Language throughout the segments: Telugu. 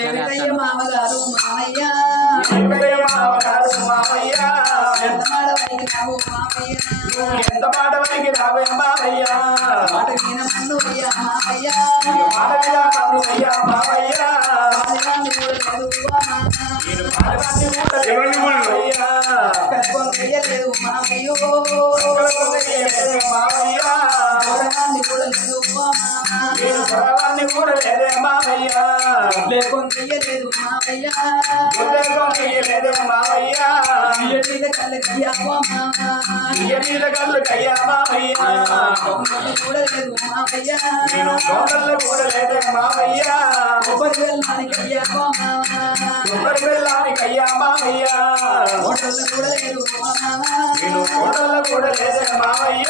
ఏమిటయ్య మామగారు మామయ్య మామగారు మామయ్య? ఎంత మాట పలికినావు మామయ్య ఎంత మాట వనికి రావే మామయ్య మాట మామయ్య మాట మీద అయ్యా మామయ్య. నేను కూడా పొరగాన్ని ఊడలేదు నేను పొరవాన్ని కూడా లేదే మామయ్య. లేకొని చెయ్యలేదు మామయ్య ఉద్యోగం లేదే మామయ్య బియ్య మీద మీద కళ్ళు కయ్యా నేను కూడా లేదే మామయ్య కొబ్బరి కొబ్బరి బెల్లానికి అయ్యా మామయ్య. హోటల్లో చూడలేదు మామ నేను కోటల్లో కూడా లేదే మామయ్య.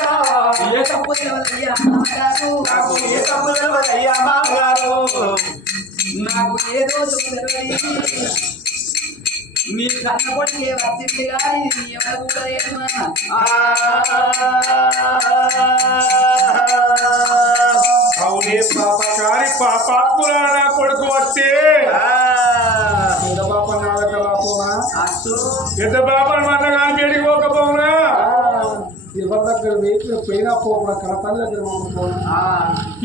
ఏ తప్పు తెలవదయ్యా మామగారు. నాకు ఏ తప్పు తెలియదయ్యా మామగారు. నాకు ఏదో తెలియదు నీ కన్న కొట్టే వచ్చింది కానీ ఎవరు కూడా అవునే పాపకారి పాపాత్మురా నా కొడుకు వచ్చే. పెద్ద పాప నా దగ్గర రాపోనా పెద్ద పాపను అన్నగాని బయటికి పోకపోనా ఎవరి దగ్గర వెయిట్ పోయినా పోకుండా కనపని దగ్గర పోకపోనా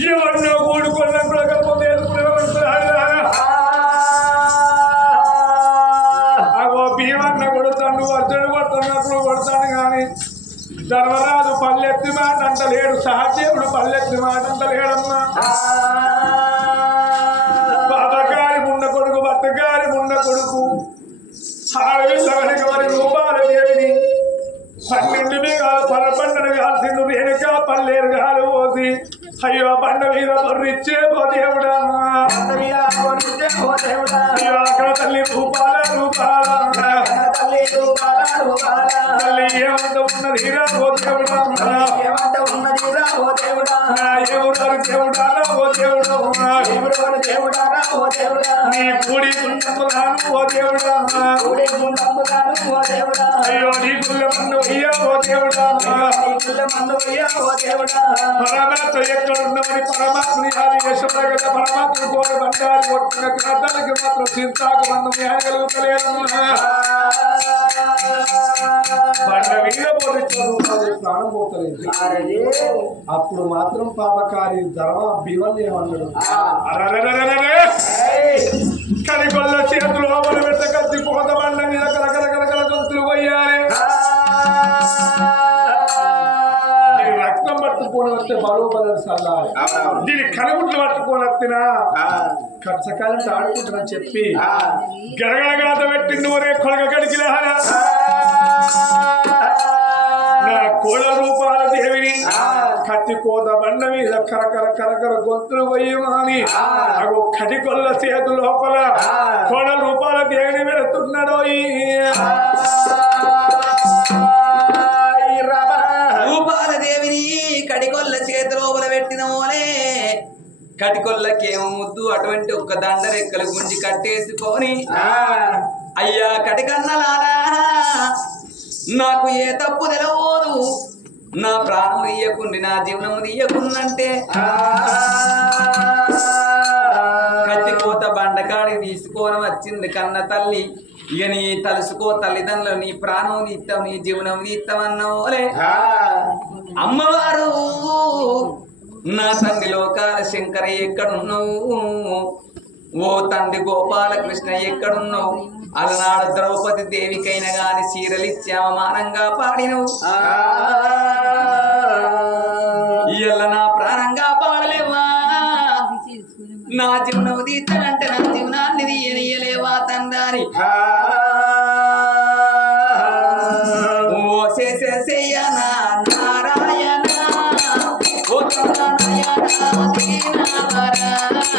ఎవరినో కాకపోతే మాట అంటలేడు సహదేవుడు పల్లెత్తి మాట లేడమ్మా ఓ దేవుడా నీ కూడి ఉన్నప్పుదాను ఓ దేవుడా. అయ్యో నీ గుళ్ళ మన్ను అయ్యా ఓ దేవుడా. పరమాత్మ ఎక్కడున్నవని పరమాత్మని ఆది యశోద కదా పరమాత్మ కోట బండారి కొట్టుకున్న గ్రంథాలకి మాత్రం చింతాకు మనం ఏగలుగుతలేదమ్మా బండ మీద పోటీ చదువుతుంది ప్రాణం పోతలేదు అప్పుడు మాత్రం పాపకారి ధర్మ భీమల్ని ఏమన్నాడు? కరికొల్ల చేతులు లోపల పెట్ట కత్తి కోత బండ మీద కరకరకరకర గొంతులు పోయాలి రక్తం పట్టుకొని వస్తే బరువు బలం సల్లాలి దీని కనుగుట్లు పట్టుకొని వస్తున్నా కచ్చకాలం ఆడుకుంటున్నా చెప్పి. గరగడగాత పెట్టింది ఒరే కొడక కడికి నా కోడ రూపాల దేవిని. కత్తి కోత బండ మీద కరకర కరకర గొంతులు పోయమాని అగో కటికొల్ల చేతు లోపల కోడ రూపాల దేవిని పెడుతున్నాడో భూపాలదేవిని కడికొల్ల చేతిలోపల పెట్టిన ఓలే కటికొల్లకేమో ముద్దు అటువంటి ఒక్క దండ రెక్కలు గుంజి కట్టేసుకొని అయ్యా కటికన్నలారా నాకు ఏ తప్పు తెలవదు. నా ప్రాణం ఇయ్యకుండి నా జీవనము తీయకుందంటే కత్తికోత బండకాడి తీసుకొని వచ్చింది కన్న తల్లి. ఇక నీ తలుసుకో తల్లిదండ్రులు నీ ప్రాణం తీస్తాం నీ జీవనం తీస్తామన్నోలే అమ్మవారు నా తండ్రి లోకాల శంకర ఎక్కడున్నావు? ఓ తండ్రి గోపాలకృష్ణ ఎక్కడున్నావు? అలనాడు ద్రౌపది దేవికైనా గాని చీరలిచ్చి అవమానంగా పాడినవు. ఇయ్యల్ల నా ప్రాణంగా పాడలేవా? నా జీవనం తీస్తానంటే నా జీవనాన్ని తీయనియలేవా తండ్రి? ఓ నా నారాయణ ఓ నారాయణ.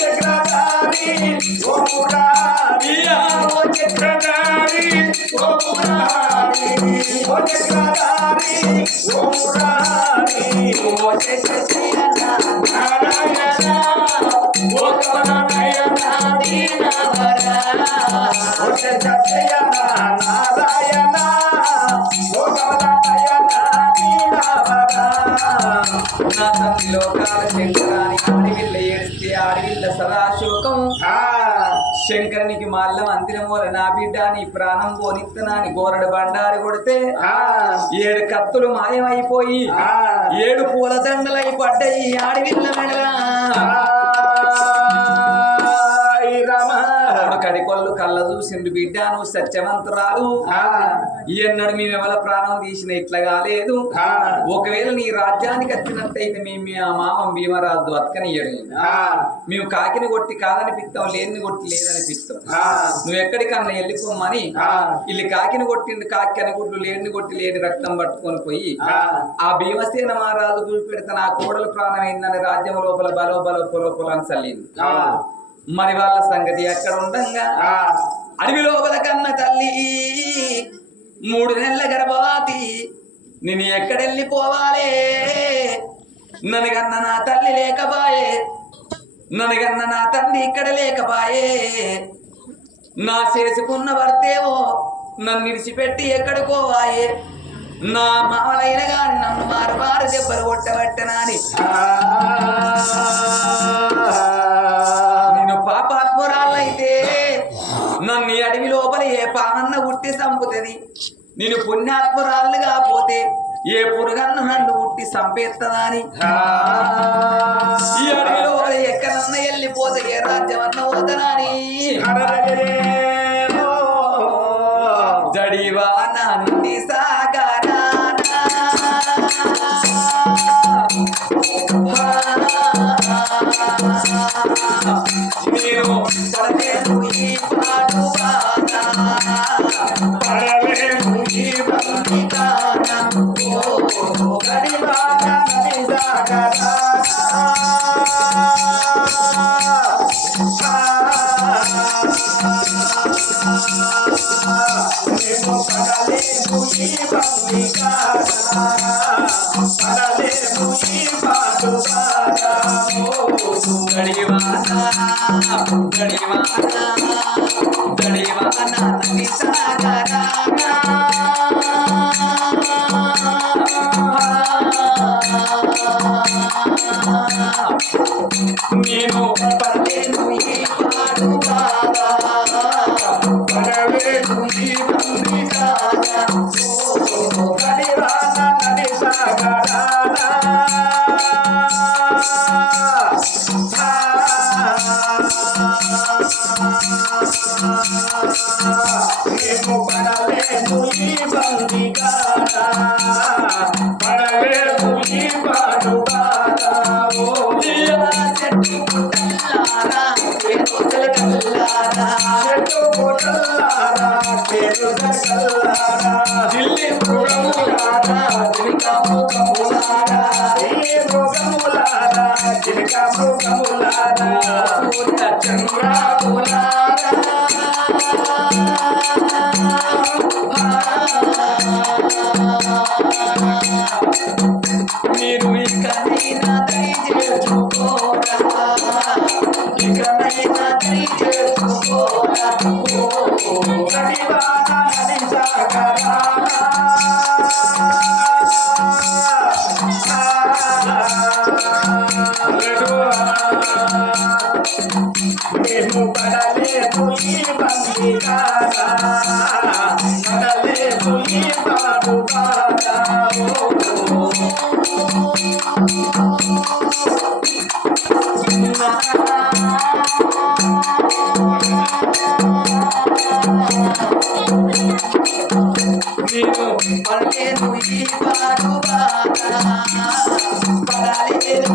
చక్రధారి ఓ మురారి ఓ చక్రధారి ఓ మురారి ఓ చక్రధారి ఓ మురారి ఓ శశియన నారాయణ ఓ కమలనయన దీనవర ఓ చక్రధయ నారాయణ లోకాల శంకరాని ఆడివిల్ల ఏడిస్తే ఆడివిల్ల సదాశోకం. ఆ. శంకరునికి మల్లం అంతినమూల నా బిడ్డ నీ ప్రాణం పోనిత్తనాని గోరడు బండారి కొడితే ఆ. ఏడు కత్తులు మాయమైపోయి ఆ. ఏడు పూల దండలై పడ్డాయి ఆడివిల్ల మెడల. అప్పుడు కడికొల్లు కళ్ళ చూసిండు బిడ్డ నువ్వు సత్యవంతురాలు. ఆ. ఎన్నడు మేము ఎవరి ప్రాణం తీసిన ఇట్లా కాలేదు ఒకవేళ నీ రాజ్యానికి వచ్చినట్టయితే మేము మీ ఆ మామ భీమరాజు అతకనియడు ఆ. మేము కాకిని కొట్టి కాదనిపిస్తాం లేని కొట్టి లేదనిపిస్తాం నువ్వు ఎక్కడికన్నా వెళ్ళిపోమని ఆ. ఇల్లు కాకిని కొట్టిండు కాకి అని గుడ్లు లేని కొట్టి లేని రక్తం పట్టుకొని పోయి ఆ. భీమసేన మహారాజు గురిపెడితే నా కోడలు ప్రాణం అయిందని రాజ్యం లోపల బలో బలో పొలో చల్లింది. మరి వాళ్ళ సంగతి ఎక్కడ ఉండంగా? ఆ. అడవి లోపల కన్న తల్లి మూడు నెలల గర్భవతి. నేను ఎక్కడెళ్ళిపోవాలే? నన్ను కన్న నా తల్లి లేకపాయే. నన్ను కన్న నా తండ్రి ఇక్కడ లేకపాయే. నా చేసుకున్న భర్తేవో నన్ను విడిచిపెట్టి ఎక్కడికోవాయే. నా మామలైన గాని నన్ను మారు మారు దెబ్బలు కొట్టబట్టనాని. నన్ను ఈ అడవి లోపల ఏ పామన్న ఉట్టి చంపుతుంది నేను పుణ్యాత్మురాలు కాకపోతే ఏ పురుగన్న నన్ను ఉట్టి చంపేస్తుందా అని? ఈ అడవి లోపల ఎక్కడన్నా వెళ్ళిపోతే ఏ రాజ్యమన్న పోతనాని జడివా నంది సాగరానా నేను పడలేను ఈ పాడు పడలేను ఈ పడలేను మీరు ఇకనైనా దయచేసుకోరా ఇకనైనా దయచేసుకోరా ఓ గడివాన పడలేను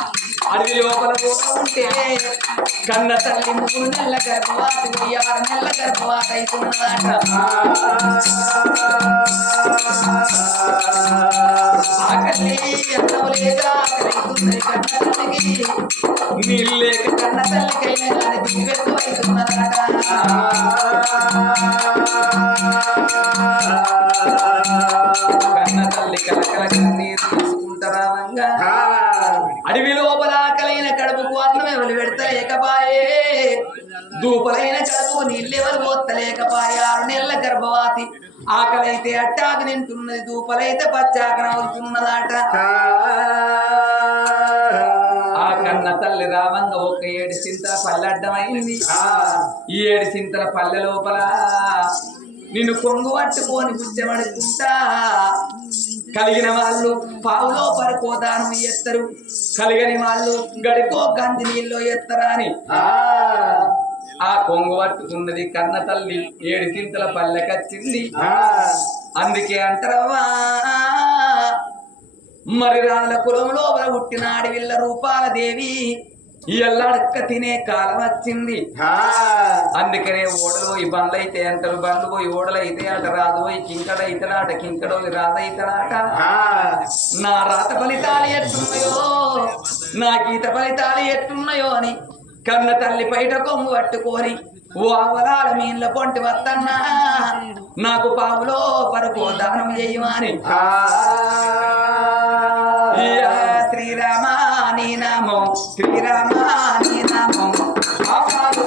అడవి లోపల కూడా ఉంటే కన్న తల్లి మూడు నెలల గర్భవాత ఆరు నెలల గర్భవాత అవుతున్నదాట ఆకలి అన్నం లేక ఆకలి కన్న తల్లికి. నీళ్ళు లేక కన్న తల్లికైనా కానీ దివ్వెక్కువ అవుతున్నదాట కన్న తల్లి కలకల కన్నీరు తీసుకుంటారా కడుపుకు అన్నం ఎవరు పెడతలేకపాయే దూపలైన చదువు నీళ్ళెవరు పోత్తలేకపాయే. ఆరు నెలల గర్భవాతి ఆకలైతే అట్టాకు నింటున్నది దూపలైతే పచ్చాకన అవుతున్నదాట. ఆ కన్న తల్లి రావంగా ఒక ఏడు చింతల పల్లె అడ్డమైంది. ఈ ఏడు చింతల పల్లె లోపల నిన్ను కొంగు పట్టుకొని గుజ్జమడుకుంటా. కలిగిన వాళ్ళు పావులో పరుకోదానం ఎత్తరు. కలిగని వాళ్ళు గడికో గంది నీళ్ళు ఎత్తరా అని. ఆ కొంగు పట్టుకున్నది కన్న తల్లి ఏడు చింతల పల్లెకచ్చింది అందుకే అంటారవ్వా మరి రాళ్ళ కులం లోపల పుట్టిన ఆడవిల్ల రూపాల దేవి. ఎల్లడక్క తినే కాలం వచ్చింది. అందుకనే ఓడలు పోయి బండ్లు అయితే అంటారు బండ్లు పోయి ఓడలు అయితే అట రాదు పోయి కింకడ ఇతడాట కింకడ ఇతడాట నా రాత ఫలితాలు ఎట్టున్నాయో నా గీత ఫలితాలు ఎట్టున్నాయో అని కన్న తల్లి బయట కొమ్ము పట్టుకొని ఓ అవలాల మీన్ల పొంటి వత్తన్నా. నాకు పావులో పరుకో దానం చేయమని. శ్రీరామ నీ నామం శ్రీరామ నీ నామం ఆపాలు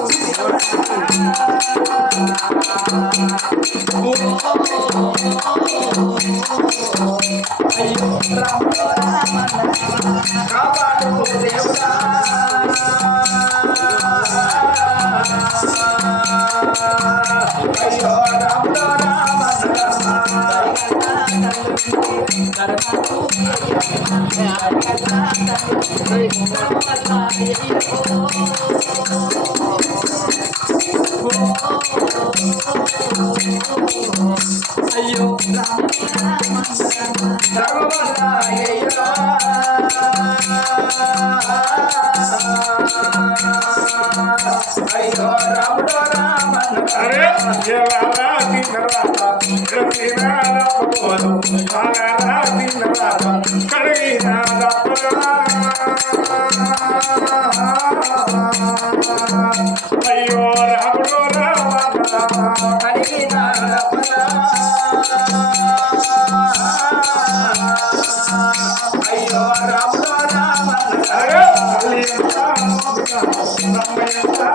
అయ్యో రాముడు రామ కాపాడు దేవుడా అయ్యో రాముడో రామ అయ్యో ధర్మమయ్యా అయ్యో రాముడో రామ అరే ఎవరాది నరాత రతినాల పోలు ఆలరాది నరాత అయ్యో రాముడు రామ అడిగిన అయ్యో రామ నమ్మ ఎంత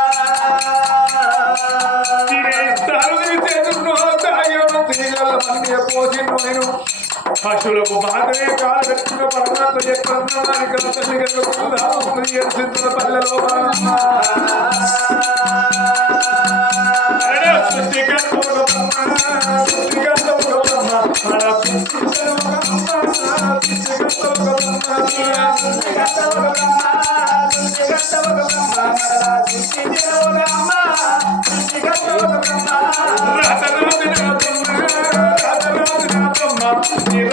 పశువులకు మాత్రమే కాదు పెట్టుకున్న పరమాత్మ ఎక్కడ తల్లి ఎడుతున్న పల్లెలో అవి